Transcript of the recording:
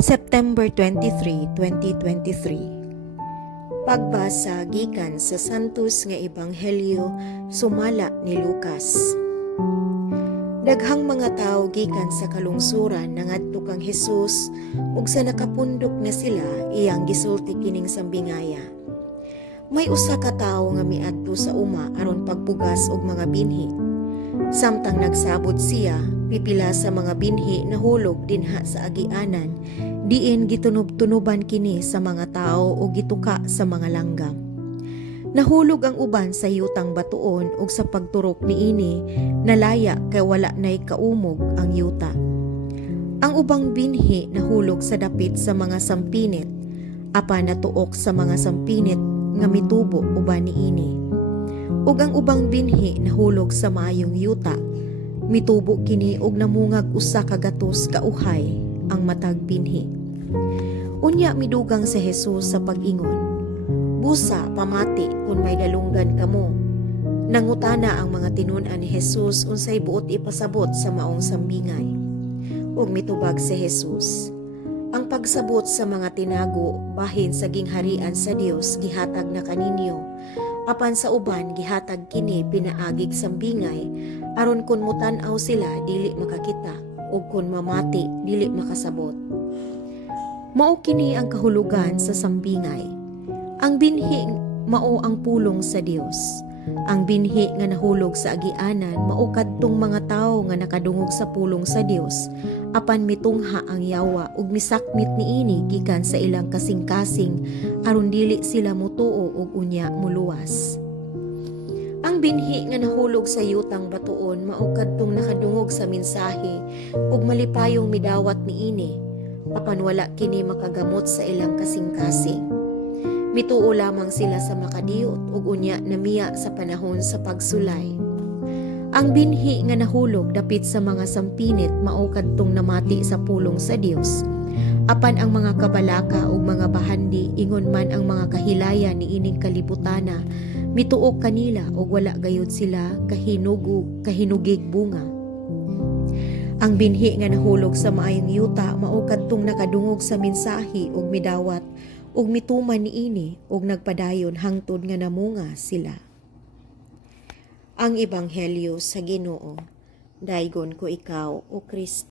September 23, 2023. Pagbasa gikan sa santos nga ebanghelyo sumala ni Lucas. Daghang mga tawo gikan sa kalungsuran nangadto kang Hesus ug sa nakapundok na sila iyang gisulti kining sambingaya. May usa ka tawo nga miadto sa uma aron pagbugas og mga binhi. Samtang nagsabot siya, pipila sa mga binhi nahulog dinha sa agianan, diin gitunob-tunuban kini sa mga tao o gituka sa mga langgam. Nahulog ang uban sa yutang batuon ug sa pagturok niini, nalaya kay wala nay kaumog ang yuta. Ang ubang binhi nahulog sa dapit sa mga sampinit, apan natuok sa mga sampinit nga mitubo uban niini. Ug ang ubang binhi nahulog sa maayong yuta, mitubo kini og namungag usa ka gatos ka uhay ang matag binhi. Unya midugang si Hesus sa pag-ingon, "Busa pamati kun may dalunggan kamo." Nangutana ang mga tinun-an ni Hesus unsay buot ipasabot sa maong sambingay. Ug mitubag si Hesus, "Ang pagsabot sa mga tinago bahin sa gingharian sa Dios gihatag na kaninyo. Apan sa uban gihatag kini pinaagig sambingay aron kun mutan-aw sila dili makakita ug kun mamati dili makasabot." Mao kini ang kahulugan sa sambingay. Ang binhi mao ang pulong sa Dios. Ang binhi nga nahulog sa agianan mao kadtong mga tawo nga nakadungog sa pulong sa Dios, apan mitungha ang yawa ug misakmit niini gikan sa ilang kasing-kasing aron dili sila mutuo ug unya muluwas. Ang binhi nga nahulog sa yutang batuon mao kadtong nakadungog sa mensahe ug malipayong midawat niini, apan wala kini makagamot sa ilang kasing-kasing. Mituo lamang sila sa makadiyot ug unya namiya sa panahon sa pagsulay. Ang binhi nga nahulog dapit sa mga sampinit mao kadtong namati sa pulong sa Dios. Apan ang mga kabalaka ug mga bahandi ingon man ang mga kahilayan ni ining kalibutana, mituo kanila ug wala gayud sila kahinugig bunga. Ang binhi nga nahulog sa maayong yuta mao kadtong nakadungog sa mensahe ug midawat ug mituman niini ug nagpadayon hangtod nga namunga sila. Ang ebanghelyo sa Ginoo. Daygon ko ikaw, O Kristo.